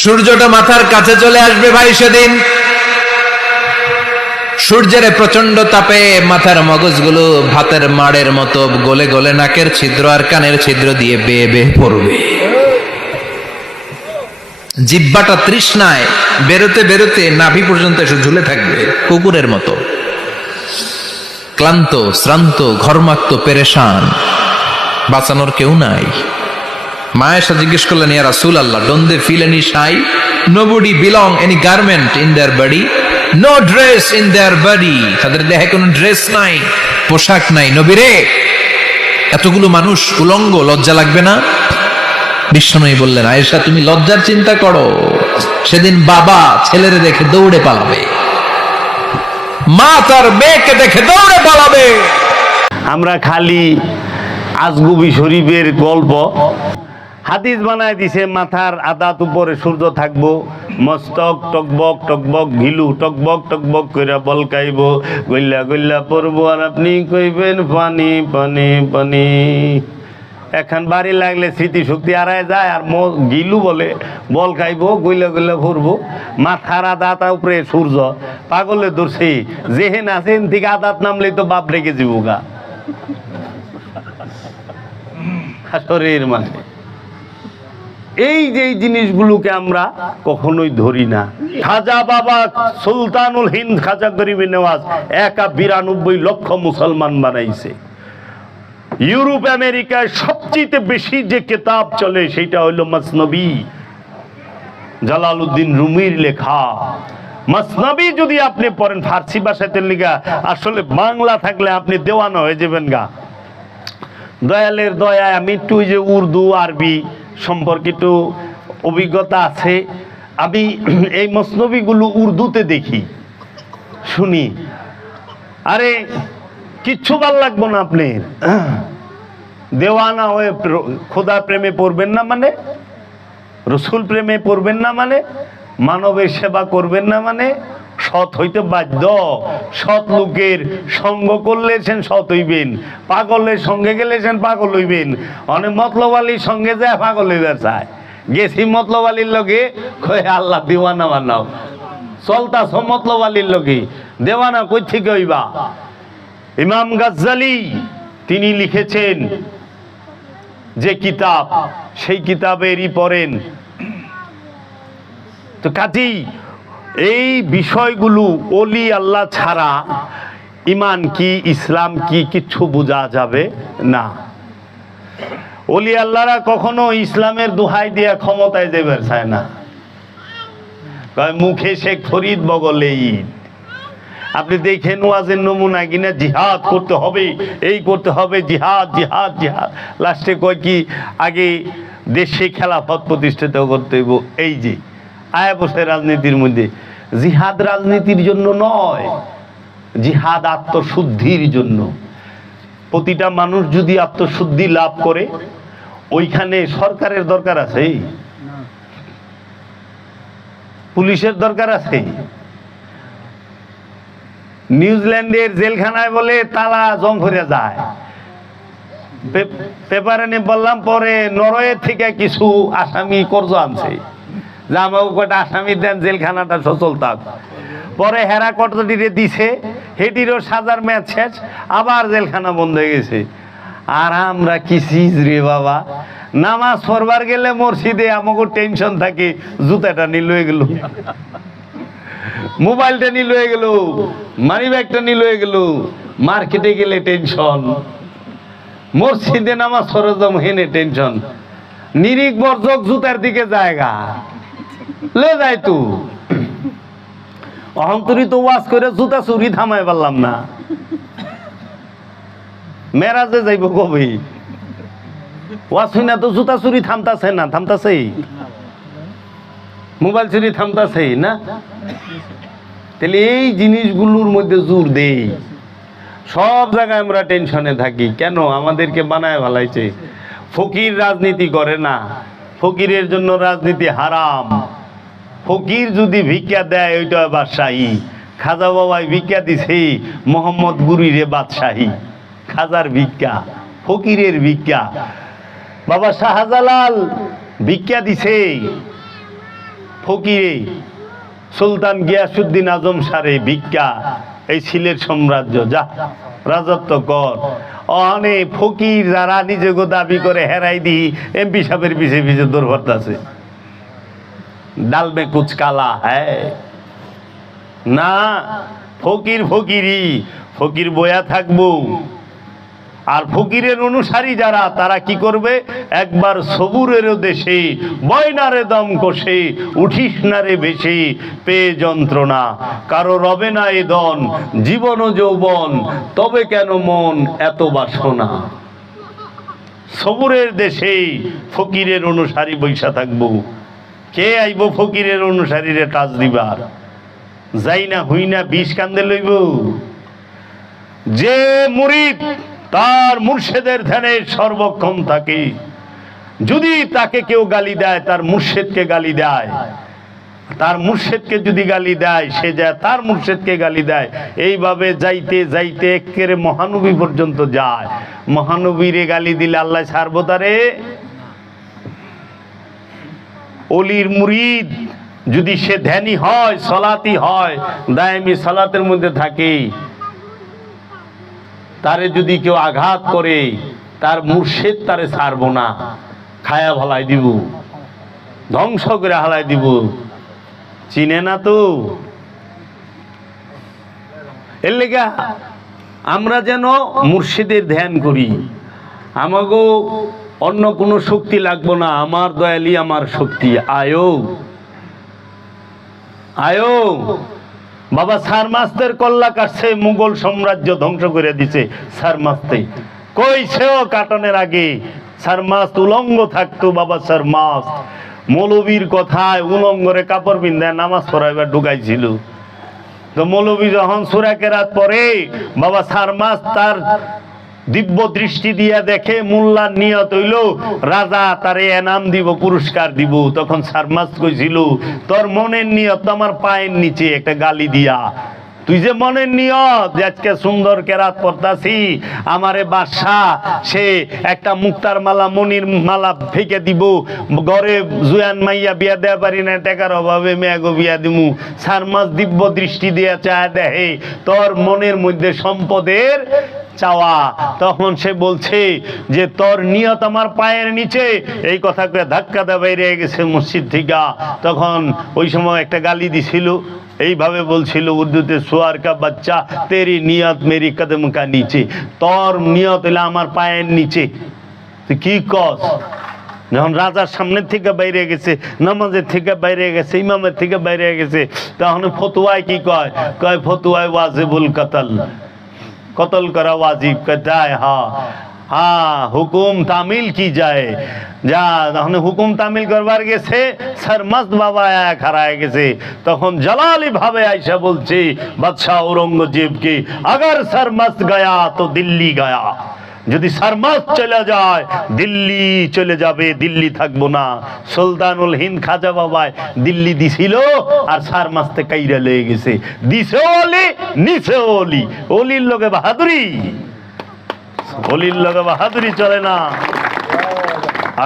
সূর্যটা মাথার কাছে চলে আসবে ভাই সেদিন। সূর্যের প্রচন্ড তাপে মাথার মগজগুলো ভাতের মাড়ের মতো গলে গলে নাকের ছিদ্র আর কানের ছিদ্র দিয়ে বেয়ে বেয়ে পড়বে। জিহ্বাটা তৃষ্ণায় বেরোতে বেরোতে নাভি পর্যন্ত এসে ঝুলে থাকবে কুকুরের মতো, ক্লান্ত শ্রান্ত ঘর্মাক্ত পেরেশান, বাঁচানোর কেউ নাই। মায়েশা জিজ্ঞেস করলেন, ইয়া রাসূলুল্লাহ, don't they feel any shy? Nobody belong any garment in their body, no dress in their body. তাদের দেহে কোনো ড্রেস নাই, পোশাক নাই। নবী রে, এতগুলো মানুষ উলঙ্গ, লজ্জা লাগবে না? বিশ্বনবী বললেন, আয়েশা তুমি লজ্জার চিন্তা করো, সেদিন বাবা ছেলেরে দেখে দৌড়ে পালাবে, মা তার মেয়েকে দেখে দৌড়ে পালাবে। আমরা খালি আজগুবি শরীফের গল্প হাদিস বানায় দিছে, মাথার আদাত উপরে সূর্য থাকবো, মস্তক টকবক টকবক ঘিলু টকবক টকবক কইরা বলকাইব, গইল্লা গইল্লা পড়বো আর আপনি কইবেন পানি পানি পানি। এখন বাড়ি লাগলে স্মৃতিশক্তি হারায় যায়, আর গিলু বলে বল খাইব, গইলা গইলা ফুরবো। মাথার আদাত উপরে সূর্য, পাগলে ধরছি যেহেন আছেন থেকে আদাত নামলেই তো বাপ রেখে যাবো গা শরীর মানে। এই যে জিনিসগুলোকে আমরা কখনোই ধরি না। খাজা বাবা সুলতানুল হিন্দ খাজা গরিবে নেওয়াজ 92 লক্ষ মুসলমান বানাইছে। ইউরোপ আমেরিকায় সবচেয়ে বেশি যে কিতাব চলে সেটা হলো মসনবী, জালালউদ্দিন রুমির লেখা। মসনবী যদি আপনি পড়েন ফার্সি ভাষাতে লেখা, আসলে বাংলা থাকলে আপনি দেওয়ানা হয়ে যাবেন গা। দয়ালের দয়ায় আমি একটু যে উর্দু আরবি সম্পর্কে একটু অভিজ্ঞতা আছে। আমি এই মসনবীগুলো উর্দুতে দেখি শুনি, আরে কিচ্ছু ভাল লাগবো না। আপনি দেওয়ানা হয়ে খোদা প্রেমে পড়বেন না মানে, রসুল প্রেমে পড়বেন না মানে, মানবের সেবা করবেন না মানে, সৎ হইতে বাধ্য। সৎ লোকের সঙ্গ করলেছেন সৎ হইবেন, পাগলের সঙ্গে গেলেছেন পাগল হইবেন। অনেক মতলবালির সঙ্গে যায় পাগল হইবার চায়। গেছি মতলবালির লগে, কয়ে আল্লাহ দিওয়ানা বানাও, চলতাছ মতলবালির লগে, দেওয়ানা কই থেকে হইবা? ইমাম গাজ্জালি তিনি লিখেছেন যে কিতাব, সেই কিতাবেরই পড়েন। তো কাজেই এই বিষয়গুলো ওলি আল্লাহ ছাড়া ইমান কি ইসলাম কি কিচ্ছু বোঝা যাবে না। ওলি আল্লাহরা কখনো ইসলামের দোহাই দিয়ে ক্ষমতায় যাবে চায় না। মুখে শেখ ফরিদ বগলে ঈদ। আপনি দেখেন ওয়াজের নমুনা কিনা, জিহাদ করতে হবে, এই করতে হবে, জিহাদ জিহাদ জিহাদ। লাস্টে কয় কি, আগে দেশে খেলাফত প্রতিষ্ঠিত করতে হইব। এই যে আয়া বসে রাজনীতির মধ্যে, জিহাদ রাজনীতির জন্য নয়, জিহাদ আত্মশুদ্ধির জন্য। প্রতিটা মানুষ যদি আত্মশুদ্ধি লাভ করে, ওইখানে সরকারের দরকার আছে, পুলিশের দরকার আছে। নিউজিল্যান্ডের জেলখানায় বলে তালা জং করে যায়, পেপারে নিয়ে বললাম। পরে নরওয়ে থেকে কিছু আসামি কর্জ আনছে, যে আমাকে কটা আসামি দেন, জেলখানাটা সচল থাক। পরে হেরা কটদিরে দিছে, হেটিরও সাজার ম্যাচ শেষ, আবার জেলখানা বন্ধ হয়ে গেছে। আর আমরা কি চিজ রে বাবা, নামাজ পড়বার গেলে মসজিদে আমাকে টেনশন থাকে, জুতাটা নিল হয়ে গেল, মোবাইলটা নিল হয়ে গেল, মানি ব্যাগটা নিল হয়ে গেল, মার্কেটে গেলে টেনশন, মসজিদে নামাজ পড়ে যাম হেনে টেনশন। নিরিক বর্জক জুতার দিকে জায়গা লে যায় তু অহন্তরি তো ওয়াজ করে জুতা চুরি থামাই পারলাম না। মেরাজে যাইব কবি, ওয়াজ শুই না তো জুতা চুরি থামতাছে না, থামতাছে মোবাইল চুরি থামতাছে না। তাহলে এই জিনিসগুলোর মধ্যে জোর দেই। সব জায়গায় আমরা টেনশনে থাকি কেন? আমাদেরকে বানায় ভালাইছে। ফকির রাজনীতি করে না, ফকিরের জন্য রাজনীতি হারাম। ফকির যদি ভিক্ষা দেয় ওইটা বাদশাহী। খাজা বাবাই ভিক্ষা দিছে মোহাম্মদ গুরিরে বাদশাহী। খাজার ভিক্ষা, ফকিরের ভিক্ষা। বাবা শাহজালাল ভিক্ষা দিছে ফকিরে সুলতান গিয়াসুদ্দিন আজম সারে ভিক্ষা, এই সিলেট সাম্রাজ্য যা রাজত্ব কর। অনেক ফকির যারা নিজেকে দাবি করে হেরাই দি এমপি সাহেবের পিছে পিছে দৌড় ভরতাছে। ডাল মে কুচ কালা হ্যায় না, ফকির ফকিরই, ফকির বয়া থাকবো। আর ফকিরের অনুসারী যারা, তারা কি করবে, একবার সবুরের দেশে বয়নারে দম কষে উঠিস না রে ভেসে পেয়ে যন্ত্রণা, কারো রবে না এ দন জীবন ও যৌবন, তবে কেন মন এত বাসনা। সবুরের দেশে ফকিরের অনুসারী বৈশা থাকবো। কে আইব ফকিরের অনুসারীরে টাচ দিবার? যাই না হুই না বিষ কান্দে লইব। যে মুরিদ তার মুর্শেদের ধ্যানে সর্বক্ষণ থাকে, যদি তাকে কেউ গালি দেয়, তার মুর্শেদকে গালি দেয়, তার মুর্শেদকে যদি গালি দেয়, সে যায় তার মুর্শেদকে গালি দেয়। এইভাবে যাইতে যাইতে একেবারে মহানবী পর্যন্ত যায়। মহানবীরে গালি দিলে আল্লাহ ছাড়বো তারে? অলির মুরিদ যদি সে ধ্যানী হয়, সলাতি হয়, দায়েমি সালাতের মধ্যে থাকে, তারে যদি কেউ আঘাত করে, তার মুর্শিদ তারে ছাড়বো না, খায়া ভালাই দিব, ধ্বংস করে হালাই দিব। চিনে না তো? এর লেগা আমরা যেন মুর্শিদের ধ্যান করি। আমাগো অন্য কোনো শক্তি লাগবো না, আমার দয়ালি আমার শক্তি। আয়ো আয়ো। বাবা সারমাস্তের কল্লা কাটছে, মুঘল সাম্রাজ্য ধ্বংস করে দিছে সারমাস্তে। কই সেও কাটনের আগে সারমাস্ত উলঙ্গ থাকতো। বাবা সারমাস্ত মৌলবীর কথায় উলঙ্গরে কাপড় পিন্ধায় নামাজ পড়াইবার ঢুকাইছিল। তো মৌলবী যখন সূরা কেরাত পড়ে, বাবা সারমাস্ত তার দিব্য দৃষ্টি দিয়া দেখে মোল্লার নিয়ত হইল রাজা তারে এনাম দিব, পুরস্কার দিব। তখন সারমাস্ত কইছিল, তোর মনের নিয়ত আমার পায়ের নিচে একটা গালি দিয়া। তুই যে মনের নিয়ত যে আজকে সুন্দর কেরাত পড়তাছি, আমারে বাদশাহ সে একটা মুক্তার মালা, মনির মালা ফেকে দিব, ঘরে জুয়ান মাইয়া বিয়া দেয়া পারি না, টাকার অভাবে মেয়াগো বিয়া দিমু। সারমাস দিব্য দৃষ্টি দিয়া চায় দেহে তোর মনের মধ্যে সম্পদের চাওয়া। তখন সে বলছে যে তোর নিয়ত আমার পায়ের নিচে। এই কথা করে ধাক্কা দেওয়া বাইরে গেছে মসজিদ থেকে। তখন ওই সময় একটা গালি দিছিল, এইভাবে বলছিল উর্দুতে, সোয়ার কা বাচ্চা তেরি নিয়ত মেরি কদম কা নিচে। তোর নিয়ত হইলে আমার পায়ের নিচে। তুই কি কস? যখন রাজার সামনের থেকে বাইরে গেছে, নামাজের থেকে বাইরে গেছে, ইমামের থেকে বাইরে গেছে, তখন ফতুয়ায় কি কয়? কয় ফতুয়ায় ওয়াজিবুল কতল, কতল করা ওয়াজিব। কয় হ্যাঁ হ্যাঁ, হুকুম তামিল কি যায়। যা তখন হুকুম তামিল করবার গেছে, সারমাস্ত বাবা এক হারায় গেছে। তখন জালালি ভাবে আইসা বলছে বাদশাহ ঔরঙ্গজেবকে, আগার সারমাস্ত গয়া তো দিল্লি গয়া। যদি সারমাস্ত চলে যায়, দিল্লি চলে যাবে, দিল্লি থাকবো না। সুলতানুল হিন্দ খাজা বাবায় দিল্লি দিছিল, আর সারমাস্তে কাইরা লেগে গেছে। দিছে অলি, নিছে অলি। অলির লোকে বাহাদুরি, অলির লোকে বাহাদুরি চলে না।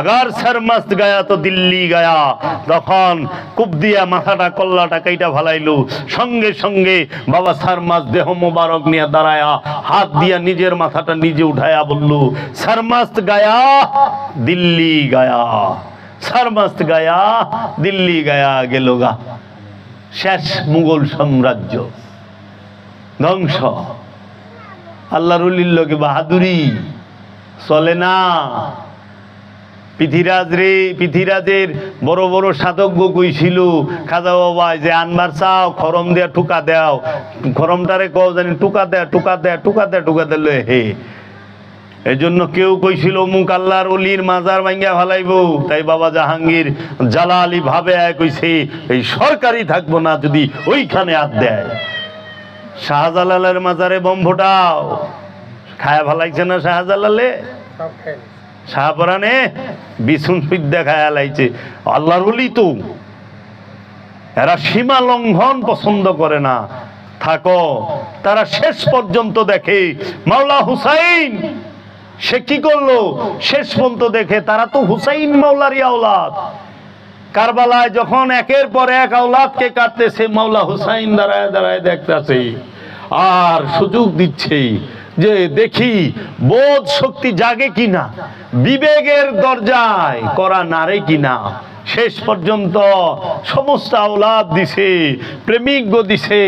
আগার সারমাস্ত গায়া তো দিল্লি গায়া। তখন কূপ দিয়া মাথাটা কল্লাটা কাইটা ফালাইলো। সঙ্গে সঙ্গে বাবা সারমাস্ত দেহ মোবারক নিয়ে দাঁড়ায়া হাত দিয়া নিজের মাথাটা নিজে উঠায়া বলল, সারমাস্ত গায়া দিল্লি গায়া, সারমাস্ত গায়া দিল্লি গায়া। গেল গা, শেষ মুঘল সাম্রাজ্য ধ্বংস। আল্লাহর ওলির লোকে বাহাদুরি চলে না। পৃথিরাজ রে, পৃথিরাজের বড় বড় সাধক কইছিল খাজা বাবা যে আনবার চাও খরম দেয়া টুকা দেও, খরমটারে কও জানি টুকা দেয়া, টুকা দেয়া, টুকা দেয়া, টুকা দিল হে। এই জন্য কেউ কইছিল মুখ আল্লাহর অলির মাজার ভাঙ্গা ফালাইবো। তাই বাবা জাহাঙ্গীর জালালি ভাবে কইছে এই সরকারি থাকবো না যদি ওইখানে হাত দেয়। শাহজালালের মাজারে বম ফোটাও, খায়া ফালাইছে না শাহজালালে? শাহপরানে বিছুন বিদ্যা খায়া লাইছে। আল্লাহর ওলি তো এরা সীমা লঙ্ঘন পছন্দ করে না। থাকো, তারা শেষ পর্যন্ত দেখে। মাওলা হুসাইন সে কি করলো শেষ পর্যন্ত দেখে। তারা তো হুসাইন মাওলারই আওলাদ। কারবালায় যখন একের পর এক আওলাদকে কাটতেছে, মাওলা হুসাইন দাঁড়ায় দাঁড়ায় দেখতেছে আর সুযোগ দিচ্ছে যে দেখি বোধ শক্তি জাগে কিনা, বিবেকের দরজায় করা নারে কিনা। শেষ পর্যন্ত সমস্ত আওলাদ দিছে, প্রেমিক দিছে,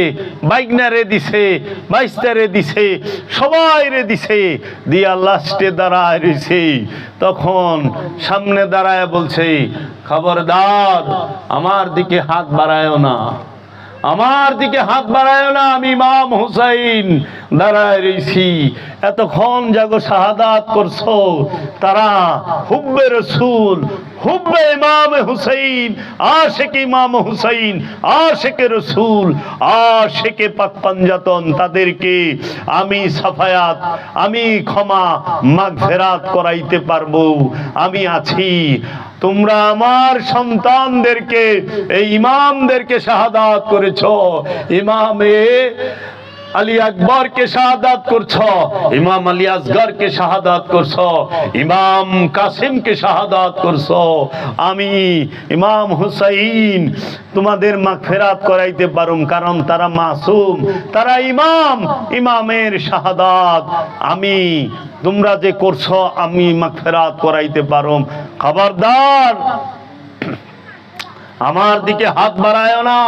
বাইগনারে দিছে, বাইস্তারে দিছে, সবাই রে দিছে, দিয়া লাস্টে দাঁড়ায় রয়েছে। তখন সামনে দাঁড়ায় বলছে, খবরদার আমার দিকে হাত বাড়ায়ও না, আমার দিকে হাত বাড়ায় না, আমি ইমাম হুসাইন দাঁড়ায় রয়েছি। এতক্ষণ যাগো শাহাদাত করছো, তারা হুব্বে রসুল, হুব্বে ইমাম হুসাইন, আশিকে ইমাম হুসাইন, আশিকে রসুল, আশিকে পাক পাঞ্জাতন, তাদেরকে আমি সাফায়াত, আমি ক্ষমা মাগফিরাত করাইতে পারবো, আমি আছি। তোমরা আমার সন্তানদেরকে, এই ইমামদেরকে শাহাদাত করেছো, ইমামে আলী আকবরকে শাহাদাত করছো, ইমাম আলী আসগরকে শাহাদাত করছো, ইমাম কাসিমকে শাহাদাত করছো। আমি ইমাম হুসাইন তোমাদের মাগফিরাত করাইতে পারুম, কারণ তারা মাসুম, তারা ইমাম, ইমামের শাহাদাত আমি, তোমরা যে করছো আমি মাগফিরাত করাইতে পারুম। খবরদার আমার দিকে হাত বাড়ায় না,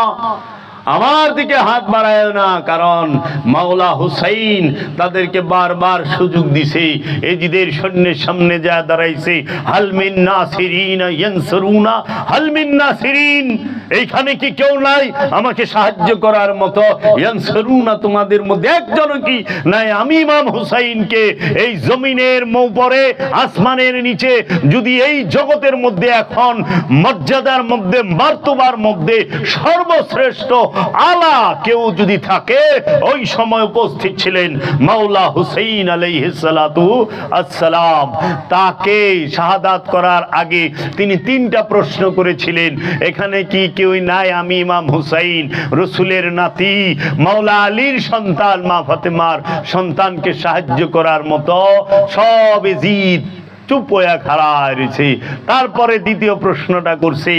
আমার দিকে হাত বাড়ায় না, কারণ মাওলা হুসাইন তাদেরকে বারবার সুযোগ দিছে। এজিদের সৈন্যের সামনে যা দাঁড়াইছে, হালমিন নাসিরিন ইয়ানসুরুনা, হালমিন নাসিরিন, এইখানে কি কেউ নাই আমাকে সাহায্য করার মতো? ইয়ানসুরুনা, তোমাদের মধ্যে একজনও কি নাই? আমি ইমাম হুসাইনকে এই জমিনের উপরে, আসমানের নিচে, যদি এই জগতের মধ্যে এখন মর্যাদার মধ্যে, মার্তবার মধ্যে সর্বশ্রেষ্ঠ আলা কেউ যদি থাকে, ওই সময় উপস্থিত ছিলেন মাওলা হুসাইন আলাইহিস সালাতু আসসালাম। তাকে শাহাদাত করার আগে তিনি তিনটা প্রশ্ন করেছিলেন, এখানে কি কেউ নাই আমি ইমাম হুসাইন, রসুলের নাতি, মাওলা আলীর সন্তান, মা ফাতেমার সন্তানকে সাহায্য করার মতো? সব জিদ চুপ হয়ে খাড়া রয়েছে। তারপরে দ্বিতীয় প্রশ্নটা করছে,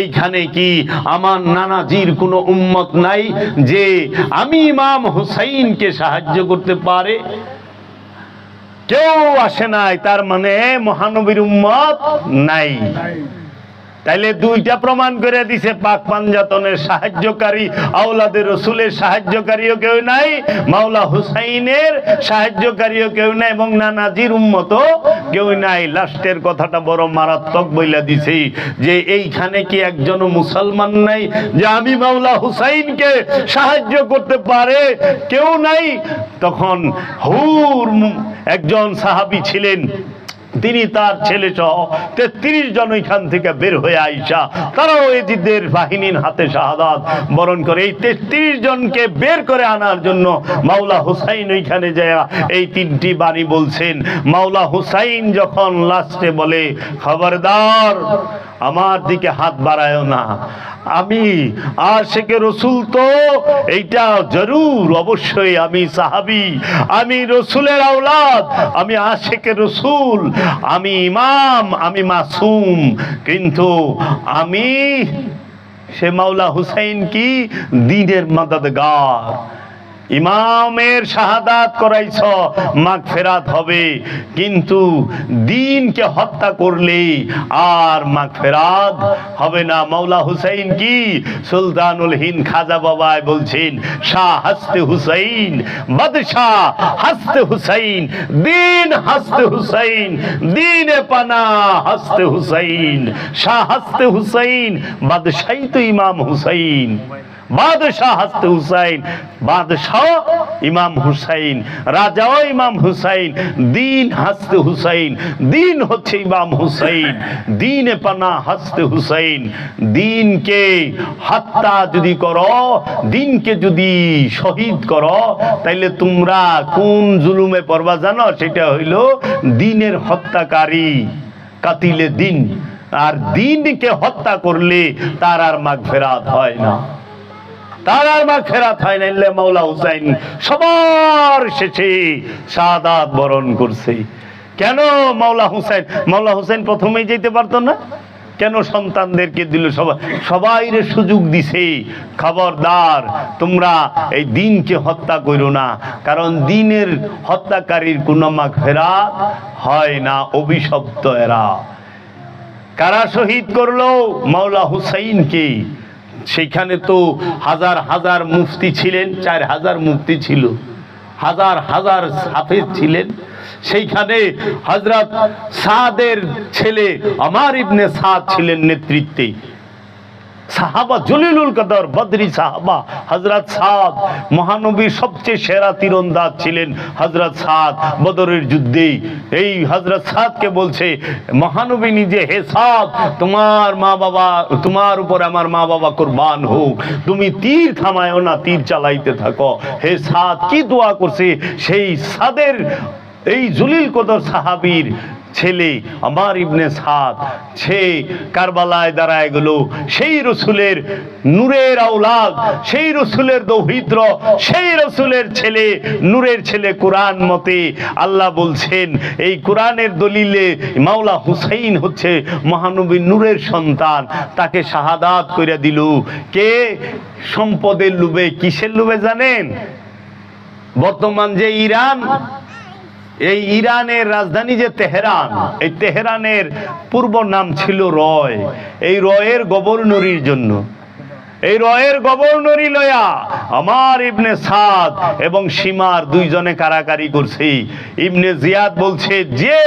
এইখানে কি আমার নানাজির কোনো উম্মত নাই যে আমি ইমাম হুসাইনকে সাহায্য করতে পারে? কেউ আসে নাই, তার মানে মহানবীর উম্মত নাই। তাইলে দুইটা প্রমাণ করে দিছে, পাক পাঞ্জাতনের সাহায্যকারী, আওলাদের রসুলের সাহায্যকারীও কেউ নাই, মাওলা হুসাইনের সাহায্যকারীও কেউ নাই, এবং নানাজির উম্মতও কেউ নাই। লাস্টের কথাটা বড় মারাত্মক বইলা দিছে যে এইখানে কি একজনও মুসলমান নাই যে আমি মাওলা হুসাইনকে সাহায্য করতে পারে? কেউ নাই। তখন হুর একজন সাহাবী ছিলেন, তিনি তার ছেলে সহ 33 জন ওইখান থেকে বের হয়ে আইসা তারাও এজিদের বাহিনীর হাতে শাহাদাত বরণ করে। এই 33 জনকে বের করে আনার জন্য মাওলা হুসাইন ওইখানে যায় এই তিনটি বাণী বলছেন। মাওলা হুসাইন যখন লাস্টে বলে, খবরদার আমার দিকে হাত বাড়ায়ও না, আমি আশিকে রসুল, তো এইটা জরুর, অবশ্যই আমি সাহাবী, আমি রসুলের আওলাদ, আমি আশিকে রসুল, আমি ইমাম, আমি মাসুম, কিন্তু আমি সে মাওলা হুসাইন কি দ্বীনের মাদদগার। ইমামের শাহাদাত করাইছ, মাগফিরাত হবে, কিন্তু দ্বীনকে হত্যা করলে আর মাগফিরাত হবে না। মাওলা হুসাইন কি সুলতানুল হিন্দ খাজা বাবায় বলছেন, শাহ হাসতে হুসাইন, বাদশাহ হাসতে হুসাইন, দ্বীন হাসতে হুসাইন, দ্বীনে পানা হাসতে হুসাইন, শাহ হাসতে হুসাইন, বাদশাহী তো ইমাম হুসাইন, বাদশাহ হাসতে হুসাইন, বাদশাহ ইমাম হুসাইন, রাজাও ইমাম হুসাইন, দ্বীন হাসতে হুসাইন, দ্বীন হচ্ছে ইমাম হুসাইন, দ্বীনে পানা হাসতে হুসাইন। দ্বীনকে হত্যা যদি করো, দ্বীনকে যদি শহীদ করো, তাইলে তোমরা কোন জুলুমে পড়বা জানো? সেটা হইল দ্বীনের হত্যাকারী, কাতিলে দ্বীন। আর দ্বীনকে হত্যা করলে তার আর মাগফিরাত হয় না, তার আর মাগফিরাত হয় না। ইল্লা মাওলা হুসাইন সবার শেষে শাহাদাত বরণ করছে। কেন মাওলা হুসাইন? মাওলা হুসাইন প্রথমেই যেতে পারতো না? কেন সন্তানদেরকে দিল? সবাইরে সুযোগ দিছে, খবরদার তোমরা এই দিনকে হত্যা করো না, কারণ দিনের হত্যাকারীর কোনো মাগফিরাত হয় না, অভিশপ্ত এরা। কারা শহীদ করলো? মাওলা হুসাইনকে। সেখানে তো হাজার হাজার মুফতি ছিলেন, 4000 মুফতি ছিল, হাজার হাজার হাফেজ ছিলেন। সেইখানে হযরত সাদের ছেলে আমার ইবনে সাদ ছিলেন নেতৃত্বে। সাহাবা জলিলুল কদর বদরি সাহাবা হযরত সাদ, মহানবীর সবচেয়ে সেরা তীরন্দাজ ছিলেন হযরত সাদ। বদরের যুদ্ধে এই হযরত সাদকে বলছে মহানবী নিজে, হে সাদ, তোমার মা বাবা, তোমার উপর আমার মা বাবা কুরবান হোক, তুমি তীর থামায়ও না, তীর চালাইতে থাকো। হে সাদ কি দোয়া করছে! সেই সাদের, এই জলিল কদর সাহাবীর ছেলে আমার ইবনে সাদ, সে কারবালায় দাঁড়ায় গেল। সেই রসুলের নূরের আওলাদ, সেই রসুলের দৌহিত্র, সেই রসুলের ছেলে, নূরের ছেলে। কোরআন মতে আল্লাহ বলছেন, এই কোরআনের দলিলে মাওলা হুসাইন হচ্ছে মহানবীর নূরের সন্তান। তাকে শাহাদাত করে দিল কে? সম্পদের লোভে। কিসের লোভে জানেন? বর্তমান যে ইরান, এই ইরানের রাজধানী যে তেহরান, এই তেহরানের পূর্ব নাম ছিল রয়। এই রয়ের গভর্নরির জন্য, এই রয়ের গভর্নরি লয়া আমার ইবনে সাদ এবং সীমার দুইজনে কারাকারি করছে। ইবনে জিয়াদ বলছে যে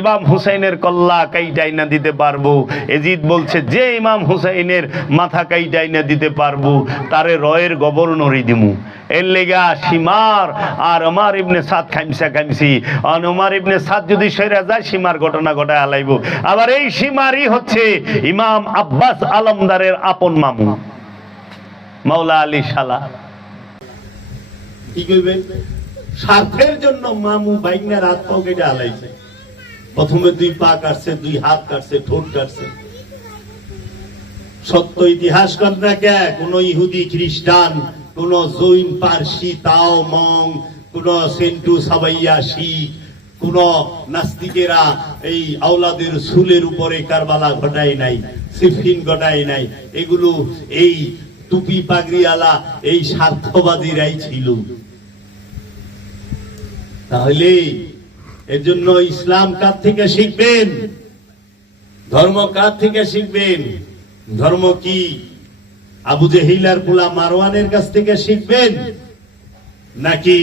ইমাম হুসাইনের কল্লা কাইটাই না দিতে পারবো, এজিদ বলছে যে ইমাম হুসাইনের মাথা কাইটাই না দিতে পারবো, তারে রয়ের গভর্নরি দিমু। এর লেগা সীমার আর আমার ইবনে সাদ খামছি। আর আমার ইবনে সাদ যদি সরে যায়, সীমার ঘটনা ঘটায় আলাইব। আবার এই সীমারই হচ্ছে ইমাম আব্বাস আলমদারের আপন মামু, মাওলা আলী শালা। কি কইবেন? স্বার্থের জন্য মামু বাইনা রাত পাও কেটে আলাইছে। প্রথমে 2 পা কাটছে, 2 হাত কাটছে, ঠোঁট কাটছে। সত্য ইতিহাস কন্যা কে? কোন ইহুদি, খ্রিস্টান, কোন জৈন, পারসি, তাও, মং, কোন সেন্টু, সাবাইয়া, শিখ, কোন নাস্তিকেরা এই আওলাদের সুলের উপরে কারবালা ঘটায় নাই, সিফিন ঘটায় নাই। এগুলো এই টুপি পাগড়িওয়ালা এই স্বার্থবাদীরাই ছিল। তাহলে এর জন্য ইসলাম কার থেকে শিখবেন? ধর্ম কার থেকে শিখবেন? ধর্ম কি আবু জেহিলার পোলা মারওয়ানের কাছ থেকে শিখবেন, নাকি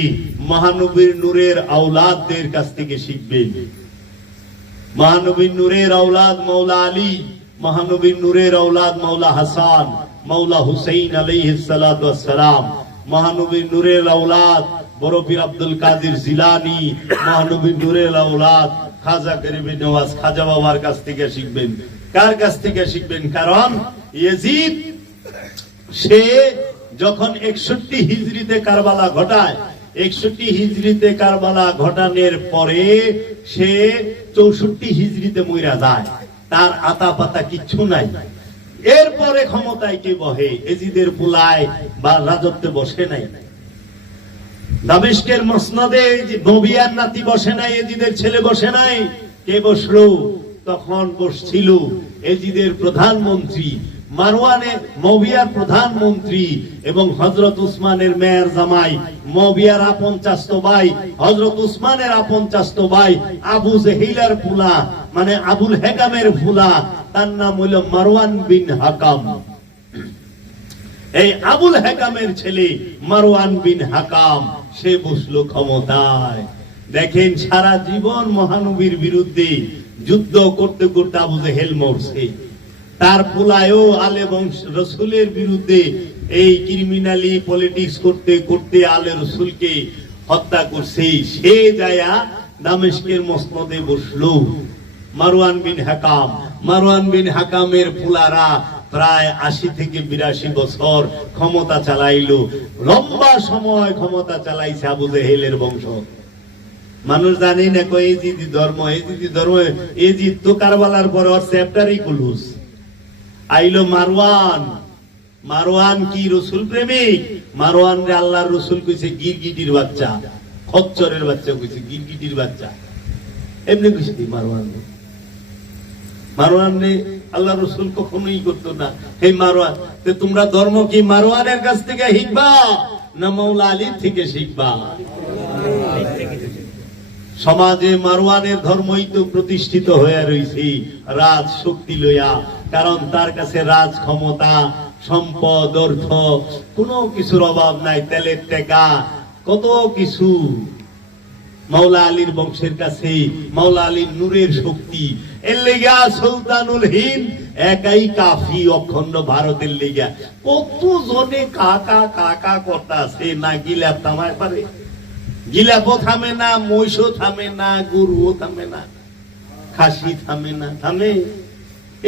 মহানবীর নূরের আওলাদদের কাছ থেকে শিখবেন? মহানবীর নূরের আওলাদ মাওলা আলী, মহানবীর নূরের আওলাদ মাওলা হাসান, মাওলা হুসাইন আলাইহিস সালাতু ওয়াস সালাম, মহানবীর নূরের আওলাদ বড় পীর আব্দুল কাদের জিলানী, মহানবীর নূরের আওলাদ খাজা গরিব নওয়াজ খাজা বাবার কাছ থেকে শিখবেন। কার কাছ থেকে শিখবেন? কারণ ইয়াজিদ সে যখন 61 হিজরিতে কারবালা ঘটায়, 61 হিজরিতে কারবালা ঘটানোর পরে সে 64 হিজরিতে মইরা যায়। তার আতা পাতা কিচ্ছু নাই। এরপরে ক্ষমতায় কে বহে? এজিদের পুলায় বা রাজত্বে বসে নাই। দামেস্কের মসনদে নবিয়ার নাতি বসে নাই, এজিদের ছেলে বসে নাই। কে বসলো? তখন বসছিল এজিদের প্রধানমন্ত্রী, মারওয়ানের মবিয়ার প্রধানমন্ত্রী এবং হযরত উসমানের মেয়ের জামাই, মবিয়ার আপন চাচতো ভাই, হযরত উসমানের আপন চাচতো ভাই, আবু জেহিলার ফুলা, মানে আবুল হেকামের ফুলা, তার নাম হইল মারওয়ান বিন হাকাম। এই আবুল হেকামের ছেলে মারওয়ান বিন হাকাম, সে বসলো ক্ষমতায়। দেখেন সারা জীবন মহানবীর বিরুদ্ধে যুদ্ধ করতে করতে আবু জেহেল মরছে। তার পোলায়ও আলে বংশ রসুলের বিরুদ্ধে এই ক্রিমিনালি পলিটিক্স করতে করতে আলে রসুলকে হত্যা করছে। সে যায়া দামেস্কের মসনদে বসলো মারওয়ান বিন হাকাম। মারওয়ান বিন হাকামের পোলারা প্রায় 80 থেকে 82 বছর ক্ষমতা চালাইলো। লম্বা সময় ক্ষমতা চালাইছে আবু জেহেলের বংশ। মানুষ জানি না কই এজিদি ধর্ম, এজিদি ধর্ম। এজিদ তো কারবালার পরে ওর চ্যাপ্টারই ক্লোজ। আইলো মারওয়ান। মারওয়ান কি রসুল প্রেমিক? মারওয়ান রে আল্লাহর রসুল কইছে গিরগিটির বাচ্চা, খচ্চরের বাচ্চা কইছে, গিরগিটির বাচ্চা এমনি কইছে। মারওয়ান রে আল্লাহ রসুল কখনোই করতো না। এই মারওয়ান, তোমরা ধর্ম কি মারওয়ানের কাছ থেকে শিখবা না মাওলা আলীর থেকে শিখবা? সমাজে মারওয়ানের ধর্মই তো প্রতিষ্ঠিত হয়ে রয়েছে রাজ শক্তি লইয়া, কারণ তার কাছে রাজ ক্ষমতা, সম্পদ, অর্থ, কোনো কিছুর অভাব নাই, তেলের টেকা, কত কিছু। মাওলা আলীর বংশের কাছে মাওলা আলীর নূরের শক্তি, এর লেগা সুলতানুল হিন্দ একাই কাফি অখণ্ড ভারতের লেগা। কত জনে কাকা কাকা কথা আছে, না গিলাপ থামায় পারে? গিলাপও থামে না, মহিষও থামে না, গরুও থামে না, খাসি থামে না, থামে?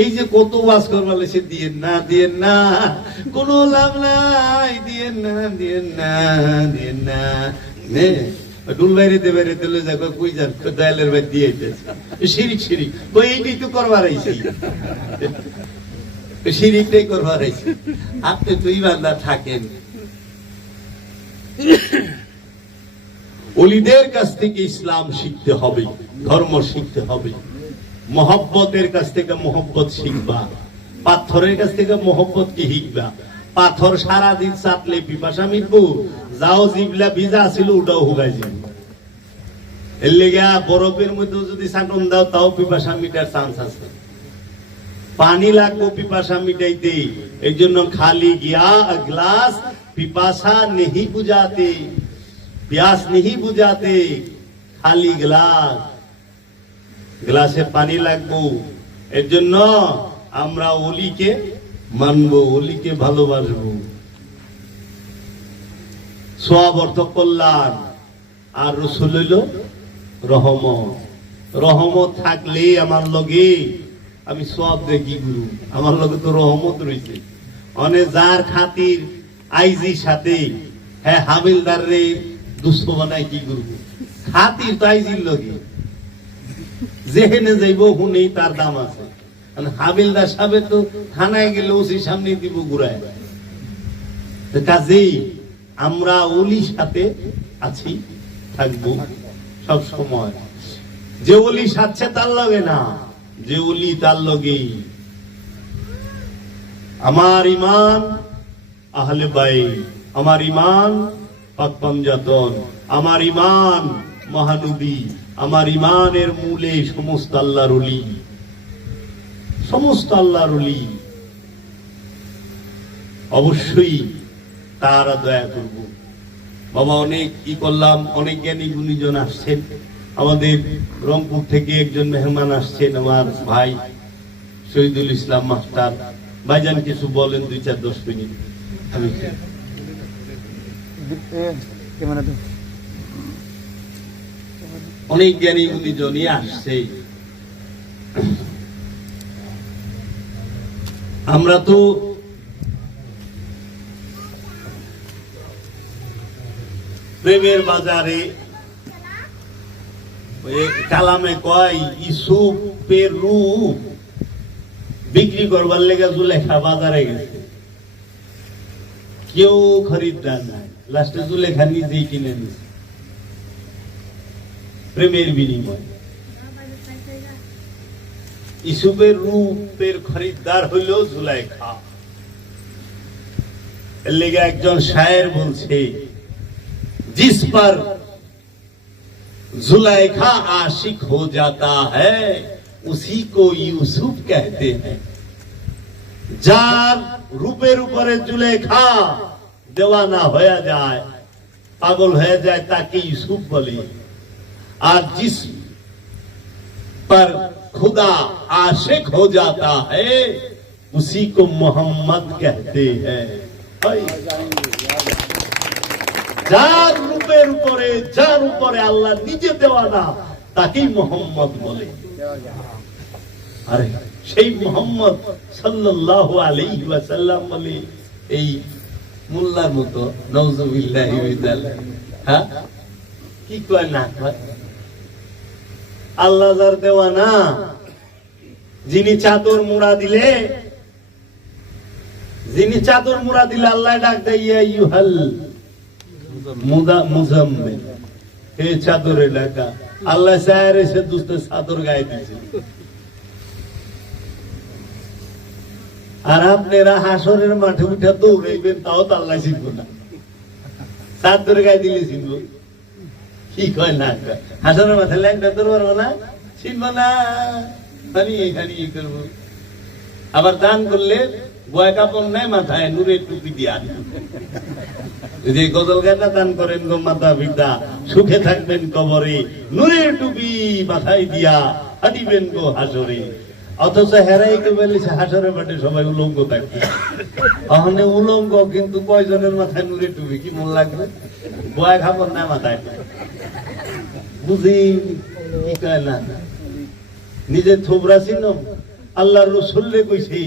এই যে কত বাস করবা সে দিয়েন না, দিয়েন না, কোনো লাভ নাই, দিয়েন না, দিয়েন না, দিয়েন না। ডুল বাইরেতে বাইরেতে লো যাক কই যান দয়ালের বাড়ি দিয়ে শিরিক শিরিক কই এইটাই তো করবার আইছি, শিরিকটাই করবার আইছি। আপনি তো ইমানদার থাকেন। ওলিদের কাছ থেকে ইসলাম শিখতে হবে, ধর্ম শিখতে হবে। মহব্বতের কাছ থেকে মহব্বত শিখবা, পাথরের কাছ থেকে মহব্বত কি শিখবা? পাথর সারাদিন চাটলে পিপাসা মিটবো, যাও জিবলা ভিজা ছিল ওটাও হুগাই যাবে। এর লেগা বরফের মধ্যে যদি চাটন দাও তাও পিপাসা মিটার চান্স আছে। পানি লাগবো পিপাসা মিটাইতে, এই জন্য খালি গিয়া গ্লাস পিপাসা নেহি বুঝাতে, प्यास नहीं बुझाते, খালি গ্লাস, গ্লাসে পানি লাগবো। এর জন্য আমরা ওলিকে মানবো, ওলিকে ভালোবাসবো। সওয়াব অর্থ কল্যাণ, আর রাসূল হইল রহমত। রহমত থাকলে আমার লগে আমি সওয়াব দেখি গুরু, আমার লগে তো রহমত রয়েছে। অনে যার খাতির আইজির সাথে হ্যাঁ হাবিলদার রে দুঃস্থ বানাই কি করবো, খাতির তো আইজির লগে যেখানে যাইব হুনেই তার দাম আছে। হাবিলদার সাহেব তো থানায় গেলে ওসির সামনে দিব ঘুরায়। কাজেই আমরা ওলির সাথে আছি, থাকবো সব সময়। যে ওলি সাথে তার লগে না, যে ওলি তার লগেই। আমার ইমান আহলে বাইত, আমার ইমান পাক পাঞ্জাতন, আমার ইমান মহানবী, আমার ইমানের মূলে সমস্ত আল্লাহর ওলি, সমস্ত আল্লাহর ওলি। অবশ্যই তারা দয়া করব। বাবা অনেক কি করলাম, অনেক জ্ঞানী গুণীজন আসছেন। আমাদের রংপুর থেকে একজন মেহমান আসছেন, আমার ভাই শহীদুল ইসলাম মাস্টার। ভাইজান কিছু বলেন 2-4-10 মিনিট। অনেক জ্ঞানী গুণীজনই আসছে। আমরা তো প্রেমের বাজারে কালামে কয় ইউসুফের রূপ বিক্রি করবার লেগে জুলেখা বাজারে গেছে, কেউ খরিদ্দার নাই, লাস্টে জুলেখা নিজেই কিনে নিছে প্রেমের বিনিময়। ইউসুফের রূপের খরিদ্দার হইল জুলেখা। এর লেগে একজন শায়ের বলছে, जिस पर जुलेखा आशिक हो जाता है उसी को यूसुफ कहते हैं। যার রূপের উপরে জুলেখা দেওয়ানা হয়ে যায়, পাগল হয়ে যায়, তাকে ইউসুফ বলে। আর जिस पर खुदा आशिक हो जाता है उसी को मोहम्मद कहते हैं। যার রূপের উপরে, যার উপরে আল্লাহ নিজে দেওয়ানা, তাকেই মোহাম্মদ বলে। আরে সেই মোহাম্মদ সাল্লাল্লাহু আলাইহি ওয়াসাল্লাম বলে এই মোল্লার মতো, নাউযুবিল্লাহি মিন যালিক। হ্যাঁ, কি কয় না কয়? আল্লাহ যার দেওয়ানা, যিনি চাদর মুড়া দিলে, যিনি চাদর মুড়া দিলে আল্লাহ ডাক দেয় ইয়া আইয়ুহাল মুজাম্মিল, হে চাদরে ঢাকা। আল্লাহ চায় এসে দুস্ত চাদর গায়ে দিয়েছে। আর আপনারা হাসরের মাঠে উঠে দৌড়াইবেন, তাও তো আল্লাহ চিনব না। চার ধরে গায়ে দিলে চিনব, কি কয় না কয়? হাসরের মাথায় ল্যাংটা তোর পারবো না, চিনব না, খানি এখানে করবো। আবার দান করলে বয় কাপড় নেয় মাথায়, নূরের টুপি দিয়া। যে গজল গানা দান করেন গো মাতা পিতা, সুখে থাকবেন কবরে, নূরের টুপি মাথায় দিয়া হাঁটিবেন গো হাসরে। অথচ হেরাই কে বলেছে হাসরের মাঠে সবাই উলঙ্গ থাকবে। ওখানে উলঙ্গ, কিন্তু কয়জনের মাথায় নূরের টুপি? কি মন লাগবে? বয় কাপড় নেয় মাথায়, বুঝি কি কয় না। নিজের থোবরা ছিল আল্লাহর রসুলরে কইছি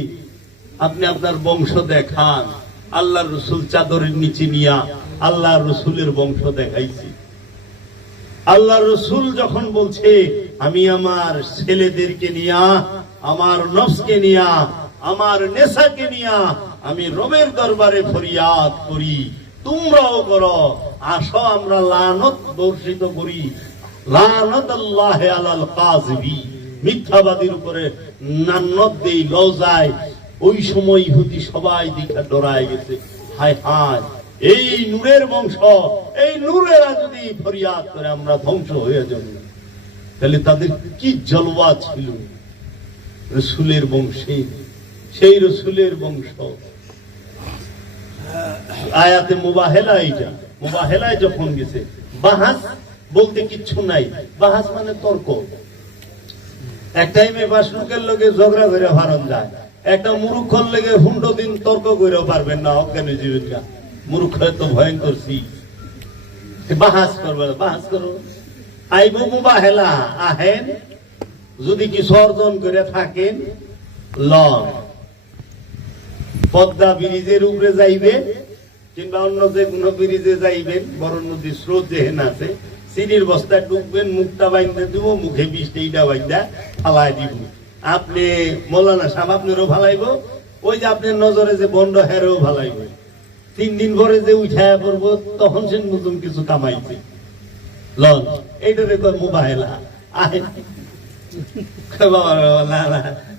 আপনি আপনার বংশ দেখান। আল্লাহর রসুল চাদরের নিচে নিয়া আল্লাহর রসুলের বংশ দেখাইছি। আল্লাহর রসুল যখন বলছে আমি আমার ছেলেদেরকে নিয়া, আমার নফসকে নিয়া, আমার নেশাকে নিয়া আমি রবের দরবারে ফরিয়াদ করি, তোমরাও করো, আসো আমরা লানত বর্ষিত করি। লানত আল্লাহে আলাল কাযিবি, মিথ্যাবাদীর উপরে লানত দেই, লজায়। ওই সময় ইহুদি সবাই দিকে ডরায় গেছে, হায় হায় এই নূরের বংশ, এই নূরেরা যদি ফরিয়াদ করে আমরা ধ্বংস হয়ে যাব, তাহলে তাদের কি জলওয়া ছিল রসুলের বংশে, সেই রসুলের বংশ। আয়াতে মুবাহেলা, এইটা মুবাহেলায় যখন গেছে, বাহাস বলতে কিচ্ছু নাই। বাহাস মানে তর্ক। এক টাইমে বাসলুকের লোকে ঝগড়া করে হারণ যায়, একটা মুরুক্ষর লেগে হুন্ডো দিন তর্ক করেও পারবেন না, অজ্ঞানী জীবিকা। মূর্খ তো ভয়ঙ্কর বাহাস করবে, বাহাস করো। আইব মুবাহেলা, আহেন যদি কিছু অর্জন করে থাকেন লন। পদ্মা ব্রিজের উপরে যাইবে কিংবা অন্য যে কোনো ব্রিজে যাইবেন, বড় নদীর স্রোত যেহেন আছে, চিনির বস্তায় ডুববেন, মুখটা বাইন্দে দিব, মুখে বিষটা বাইন্দা ফালাই দিব। আপনি মৌলানা সাহেব আপনারও ভালাইব, ওই যে আপনার নজরে যে বন্ড হেরেও ভালাইব। 3 দিন পরে যে উঠায়া পড়বো, তখন সে নতুন কিছু কামাইছে। লন এইটা কর মুবাহেলা।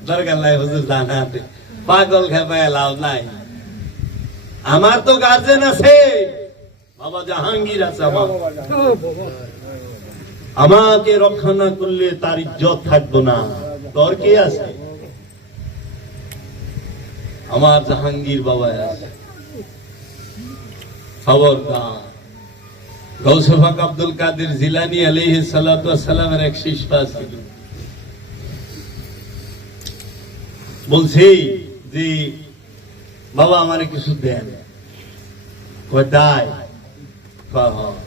দরকার নাই হুজুর জানাতে, পাগল খেপায় লাভ নাই। আমার তো গার্জেন আছে, বাবা জাহাঙ্গীর আছে, আমাকে রক্ষা না করলে তার ইজ্জত থাকবো না। তোর কে আছে? আমার জাহাঙ্গীর বাবা আছে। খবরদার। গৌসে পাক আব্দুল কাদের জিলানী আলাইহিস সালাতু ওয়াস সালামের এক শিষ্য ছিল, বলছি যে বাবা আমারে কিছু দেন। কয় তাই?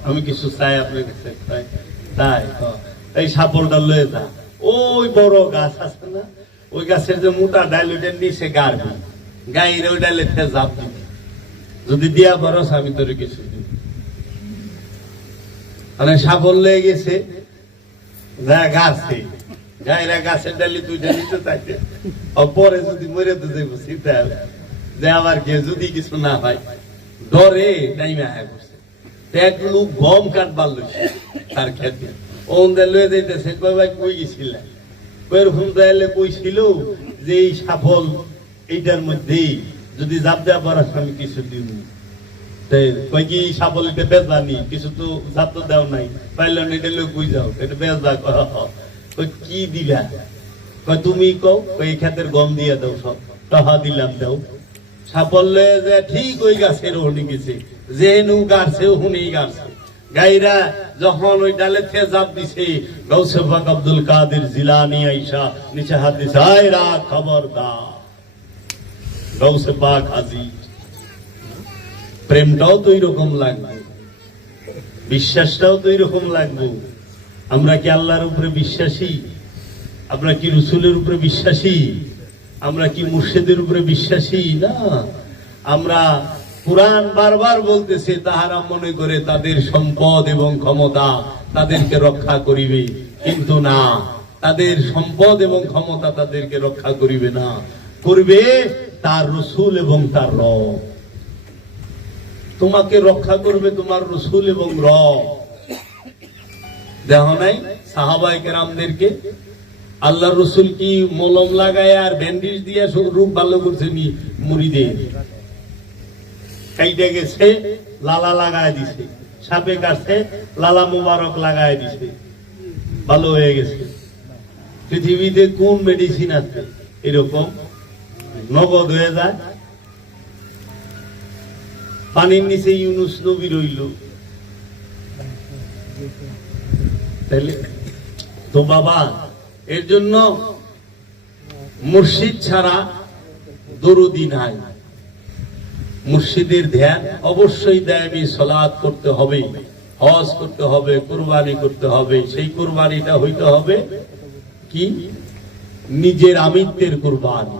আমি কিছু চাই আপনার কাছে। তাই? এই সাপলটা লয়ে যা, ওই বড় গাছ আছে না, ওই গাছের যে মোটা ডাল, ওইটার নিচে গাড়বি, গাইরে ওই ডালে জাপ দিবি, যদি দিয়া পারস আমি তোর কিছু দিব। মানে সাফল লেগে গেছে গাছে, গাইরা গাছের ডালি দুইটা নিচে চাইছে, পরে যদি মরে তো যাইব চিন্তা হবে যে আবার কে যদি কিছু না হয়, ডরে টাইমে আয় করছে। এক লোক গম কাটবার লইছে তার খেতে, ওদের লয়ে যাইতেছে, কই ভাই কই গেছিলেন? এরকম দাইলে কইছিল যে এই সাফল এইটার মধ্যে যদি জাপ দেওয়া পারাস আমি কিছু দিব। কই কি সাফল এটা বেচবানি? কিছু তো জাপ তো দেও নাই, পাইল না, এটা লোক কই যাও, এটা বেচবা। কই কি দিলা? কই তুমি কও। কই খেতের গম দিয়ে দাও, সব টাকা দিলাম দাও। সাফল লয়ে যে ঠিক ওই গাছের ওখানে গেছে, যে নু গাছে ওখানেই গাছে। গাইরা যখন ওই ডালে থেকে জাপ দিছে, গৌসে পাক আব্দুল কাদের জিলানী আইসা নিচে হাত দিছে, আয় রা খবরদার, গৌসে পাক হাজির। প্রেমটাও তো এইরকম লাগবে, বিশ্বাসটাও তো এইরকম লাগবে। আমরা কি আল্লাহর উপরে বিশ্বাসী? আমরা কি রসুলের উপরে বিশ্বাসী? আমরা কি মুর্শিদের উপরে বিশ্বাসী? না, আমরা কুরআন বারবার বলতেছে তাহারা মনে করে তাদের সম্পদ এবং ক্ষমতা তাদেরকে রক্ষা করিবে, কিন্তু না, তাদের সম্পদ এবং ক্ষমতা তাদেরকে রক্ষা করিবে না, করবে তার রসুল এবং তার রব। তোমাকে রক্ষা করবে তোমার রসুল এবং রব। দেখো নাই সাহাবায়ে কেরামদেরকে আল্লাহ রসুল কি মলম লাগায় আর ব্যান্ডেজ দিয়ে রূপ ভালো করছে নি? মুড়ি দিয়ে কাইটা গেছে, লালা লাগায় দিছে, সাপে কাটছে, লালা মুবারক লাগায় দিছে, ভালো হয়ে গেছে। পৃথিবীতে কোন মেডিসিন আছে এরকম নগদ হয়ে যায়? পানির নিচে ইউনুস নবী রইল। তাহলে তো বাবা, এর জন্য মুর্শিদ ছাড়া দরুদি নাই। মুর্শিদের ধ্যান অবশ্যই দায়মি সালাত করতে হবে, হজ করতে হবে, কুরবানি করতে হবে। সেই কুরবানিটা হইতে হবে কি? নিজের আমিত্বের কুরবানি,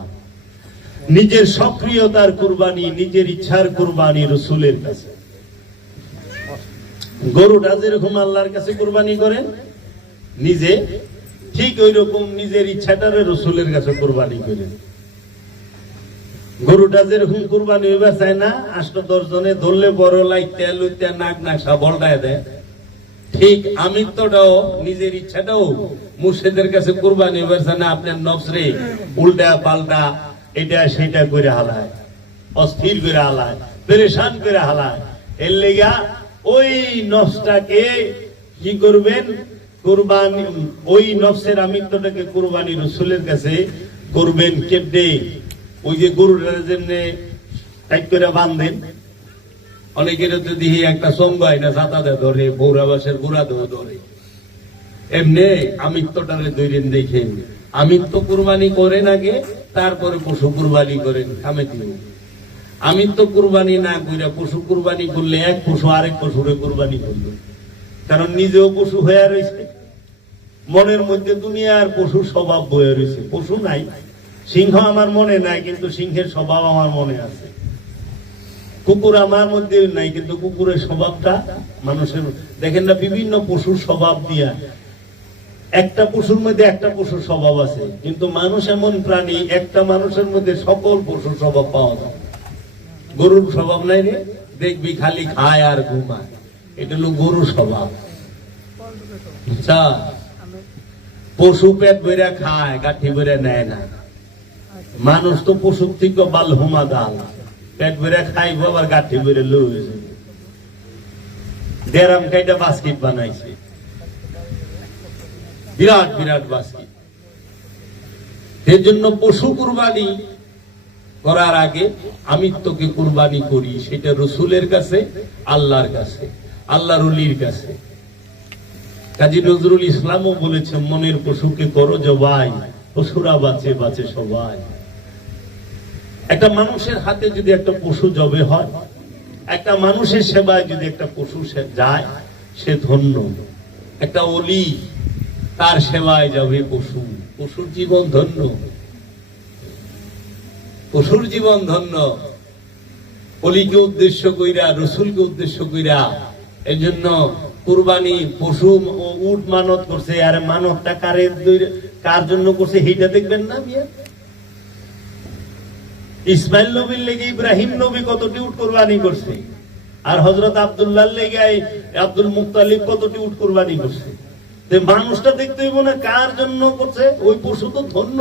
নিজের সক্রিয়তার কুরবানি, নিজের ইচ্ছার কুরবানি রসুলের কাছে। গরুটা যেরকম আল্লাহর কাছে কুরবানি করেন নিজে, ঠিক ওই রকম নিজের ইচ্ছাটারে রসুলের কাছে কুরবানি করেন। গরুটা যেরকম কুরবানি হইবার চায় না, ৮-১০ জনে ধরলে বড় লাইতে লইতে নাক নাকশা বলটায় দেয়, ঠিক আমিত্বটাও নিজের ইচ্ছাটাও মুর্শিদের কাছে কুরবানি হইবার চায় না। আপনার নফসরে উল্টা পাল্টা এটা সেটা করে হালায়, অস্থির করে হালায়, পেরেশান করে হালায়। এর লেগা ওই নফসটাকে কি করবেন? কুরবানি, ওই নফসের আমিত্বটাকে কুরবানি রসুলের কাছে করবেন। কেমনে? ওই যে গরুটার জন্য টাইট করে বাঁধেন, অনেকের তো দিহি একটা সঙ্গায় না ছাতাতে ধরে, বৌরাবাসের গুড়া ধরে, এমনি আমিত্বটারে ধরেন। দেখেন আমিত্ব কুরবানি করেন আগে, তারপরে পশু কুরবানি করেন। আমিত্ব কুরবানি না কইরা পশু কুরবানি করলে এক পশু আরেক পশুরে কুরবানি করলো, কারণ নিজেও পশু হয়ে রয়েছে, মনের মধ্যে দুনিয়ার পশুর স্বভাব বয়ে রয়েছে। পশু নাই, সিংহ আমার মনে নাই, কিন্তু সিংহের স্বভাব আমার মনে আছে। কুকুর আমার মধ্যে নাই, কিন্তু কুকুরের স্বভাবটা মানুষের। দেখেন না, বিভিন্ন পশুর স্বভাব দিয়া, একটা পশুর মধ্যে একটা পশুর স্বভাব আছে, কিন্তু মানুষ এমন প্রাণী, একটা মানুষের মধ্যে সকল পশুর স্বভাব পাওয়া যায়। গরুর স্বভাব নাই রে, দেখবি খালি খায় আর ঘুমায়, এটা হলো গরুর স্বভাব। আচ্ছা, পশু পেট ভরে খায়, গাঠি ভরে নেয় না। মানুষ তো পশুর থেকে বাল হুমা দাল, পেট ভরে খাইব আবার গাঠি ভরে লইছে। দেরাম কাইটা বাস্কিট বানাইছে, বিরাট বিরাট বাস্কিট। এর জন্য পশু কুরবানি করার আগে আমিত্বকে কুরবানি করি, সেটা রসুলের কাছে, আল্লাহর কাছে, আল্লাহর ওলির কাছে। কাজী নজরুল ইসলামও বলেছে, মনের পশুকে করো জবাই, পশুরা বাঁচে বাঁচে সবাই। একটা মানুষের হাতে যদি একটা পশু জবে হয়, একটা মানুষের সেবায় যদি একটা পশু যায়, সে ধন্য। একটা ওলি, তার সেবায় যাবে পশু, পশুর জীবন ধন্য, পশুর জীবন ধন্য। অলিকে উদ্দেশ্য কইরা, রসুলকে উদ্দেশ্য কইরা, এই জন্য কুরবানি পশু ও উট মানত করছে। আর মানতটা কার জন্য করছে সেইটা দেখবেন না? ইসমাইল নবীর লেগে ইব্রাহিম নবী কতটি উট কুরবানি করছে, আর হযরত আব্দুল্লাহর লেগে আব্দুল মুত্তালিব কতটি উট কুরবানি করছে। মানুষটা দেখতে হইব না কার জন্য করছে। ওই পশু তো ধন্য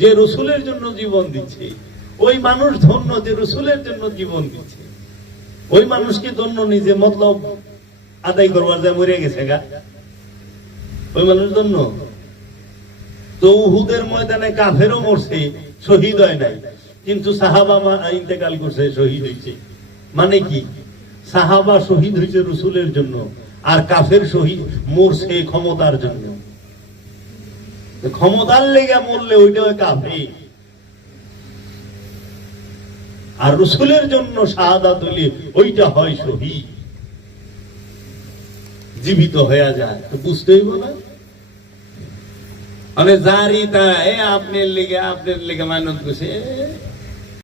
যে রসুলের জন্য জীবন দিচ্ছে, ওই মানুষ ধন্য যে রসুলের জন্য জীবন দিচ্ছে। ওই মানুষকে ধন্য নিজে মতলব আদায় করবার যা মরে গেছে গা, ওই মানুষ ধন্য। তো উহুদের ময়দানে কাফেরও মরছে, শহীদ হয় নাই, কিন্তু সাহাবা ইন্তেকাল করছে, শহীদ হয়েছে। মানে কি? সাহাবা শহীদ হয়েছে রসুলের জন্য, আর কাফের শহীদ মরছে ক্ষমতার জন্য। ক্ষমতার লেগে মরলে ওইটা কাফের, আর রসুলের জন্য শাহাদাত হইলে ওইটা হয় শহীদ, জীবিত হয়ে যায়। তো বুঝতে হইব না? মানে যারই তা আপনার লেগে মানত করছে,